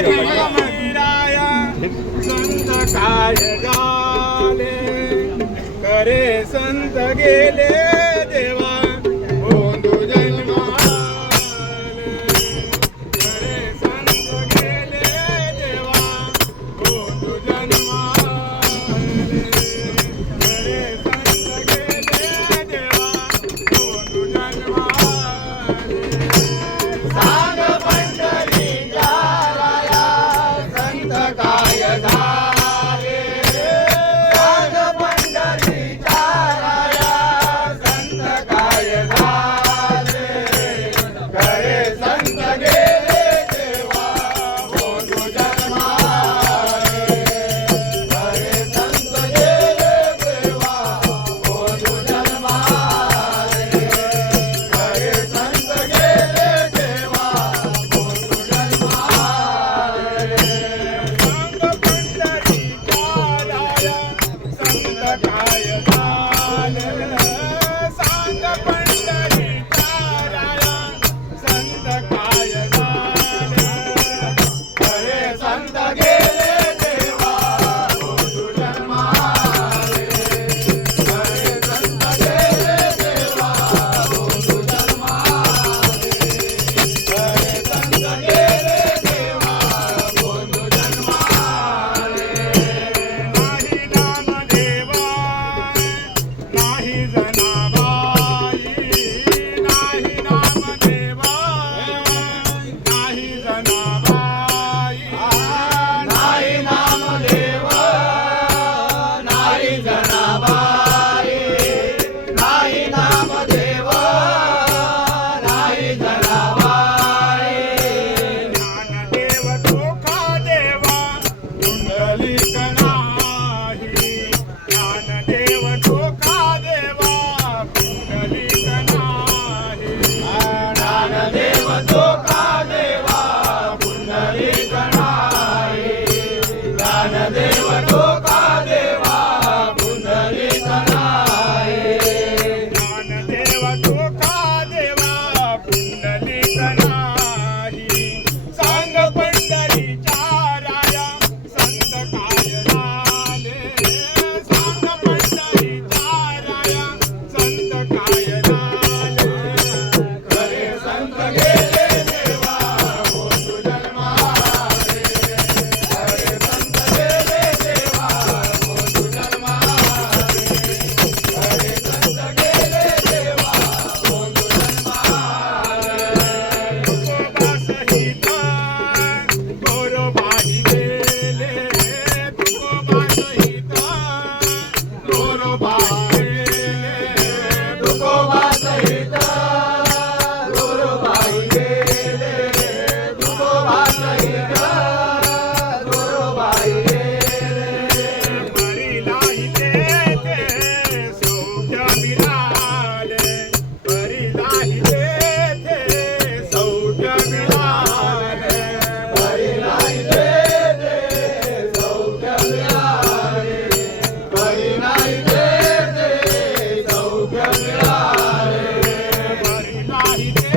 राया संत काय झाले करे संत गेले देवा बोंधू जन्माले करे संत गेले देवा बोंधू जन्माले करे संत गेले देवा बोंधू जन्माले सांग पंढरीच्या राया संत काय झाले सांग पंढरीच्या राया संत काय झाले करे संत गेले देवा बोंधू जन्माले करे संत गेले देवा बोंधू जन्माले करे संत गेले देवा बोंधू जन्माले सांग पंढरीच्या राया संत काय झाले सांग पंढरीच्या राया संत काय झाले करे संत गेले देवा बोंधू जन्माले करे संत गेले देवा बोंधू जन्माले करे संत गेले देवा बोंधू जन्माले नाही नामदेवा नाही जनाबाई नाही नामदेवा नाही जनाबाई नाही नामदेव नाही जनाबाई नाही नामदेव नाही जनाबाई ज्ञानदेव धोका देवा कुंडलिक नाही ज्ञानदेव धोका देवा कुंडलिक नाही ज्ञानदेव धोका देवा पुंडलिक नाही ज्ञानदेव धोका देवा पुंडलिक नाही ज्ञानदेव धोका देवा पुंडलिक नाही सांग पंढरीच्या राया संत काय झाले सांग पंढरीच्या राया संत काय झाले करे संत गेले देवा बोंधू जन्माले करे संत गेले देवा बोंधू जन्माले करे संत गेले देवा बोंधू जन्माले तुकोबा सहित गोरोबाई गेले तुकोबा सहित गोरोबाई गेले तुकोबा सहित गुरुबाई गेले तुकोबा सहित गुरुबाई गेले परिलाई ते सौख्य मिळाले परिलाई ते सौख्य मिळाले परिणाई देते सौख्य मिळाले परिणाई देते सौख्य मिळाले परिलाई ते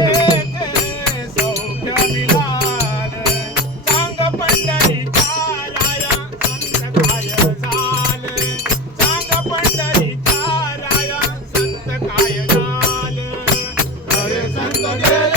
सौख्य मिळाले सांग पंढरीच्या राया संत काय झाले सांग पंढरीच्या राया संत काय झाले करे संत गेले